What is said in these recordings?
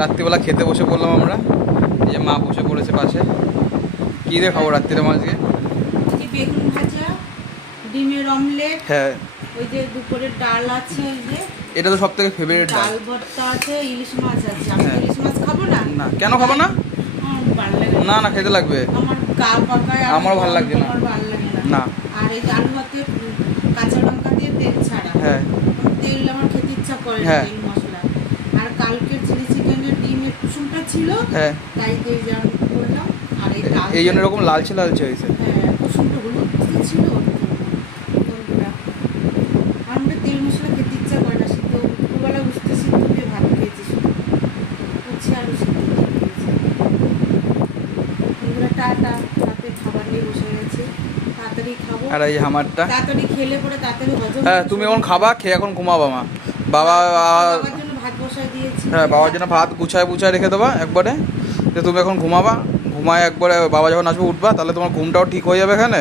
রাত্রিবেলা খেতে বসে পড়লাম আমরা। এই যে মা বসে পড়েছে পাশে। কী দিয়ে খাবো রাত্রিরে মাঝকে? বেগুন ভাজা, ডিমের অমলেট, হ্যাঁ, ওই যে দুপুরের ডাল আছে, ওই যে এটা তো সব থেকে ফেভারিট ডাল। ডাল ভর্তা আছে, ইলিশ মাছ আছে। আমি হ্যাঁ। ইলিশ মাছ খাবো না। না, কেন খাবো না? আমার ভালো লাগে না না, খেতে লাগবে। আমার গা পাকায়। আমারও ভালো লাগছে না। আমার ভালো লাগে না। না। আর এই আলু ভাতে কাঁচা লঙ্কা দিয়ে তেল ছাড়া। হ্যাঁ তেল আমার খেতে ইচ্ছা করে না, হ্যাঁ। তেল মশলা। আর কালকের চিলি চিকেনের ডিমের কুসুমটা ছিল, হ্যাঁ, তাই দিয়ে যেমন করলাম। আর এই ডাল, এই জন্য এরকম লালচে লালচে হয়েছে। হ্যাঁ, কুসুমটা হলুদ ছিল বন্ধুরা। আমরা তেল মশলা খেতে ইচ্ছা করে না। সিদ্ধ দুপুরবেলা বুঝতে সিদ্ধ দিয়ে ভাত খেয়েছি, শুধু উচ্ছে আলু সিদ্ধ দিয়ে খেয়েছি। বন্ধুরা টাটা, রাতে খাবার নিয়ে বসে গেছে। তাড়াতাড়ি খাবো, আর এই আমারটা। তাড়াতাড়ি খেলে পরে তাড়াতাড়ি হজম। হ্যাঁ, তুমি এখন খাবা, খেয়ে এখন ঘুমাবা মা। বাবা বাবার জন্য ভাত বসায় দিয়েছি। হ্যাঁ, বাবার জন্য ভাত গুছায় রেখে দেবা একবারে। যে তুমি এখন ঘুমাবা, ঘুমায় একবারে বাবা যখন আসবে উঠবা, তাহলে তোমার ঘুমটাও ঠিক হয়ে যাবে। এখানে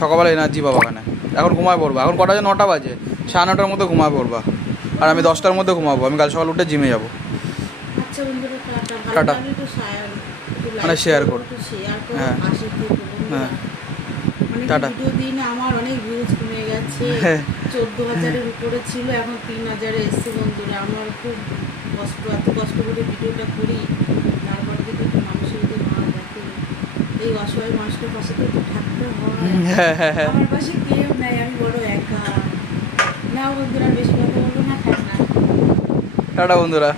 সকালবেলা এনার্জি পাবা। এখানে এখন ঘুমায় পড়বা। এখন কটা বাজে? 9টা বাজে। 9:30টার মধ্যে ঘুমায় পড়বা। আর আমি 10টার মধ্যে ঘুমাবো। আমি কাল সকাল উঠে জিমে যাবো। আচ্ছা বন্ধুরা, টাটা। ভালো টাটা। লাগলে একটু মানে শেয়ার করো। শেয়ার করো, হ্যাঁ। পাশে থেকো বন্ধুরা। হ্যাঁ। অনেক টাটা। ভিডিও দিন আমার অনেক ভিউজ কমে গেছে। হ্যাঁ। 14,000-এর উপরে ছিল, এখন 3,000-এ এসছে বন্ধুরা। আমার খুব কষ্ট, এত কষ্ট করে ভিডিওটা করি, তারপরে কিন্তু একটু মানুষের যদি না দেখে, এই অসহায় মানুষটার পাশে তো একটু থাকতে হয়। হ্যাঁ হ্যাঁ হ্যাঁ। আমার পাশে কেউ নাই, আমি বড় একা। না বন্ধুরা, বেশি কথা বলবো না, টাটা। টাটা বন্ধুরা।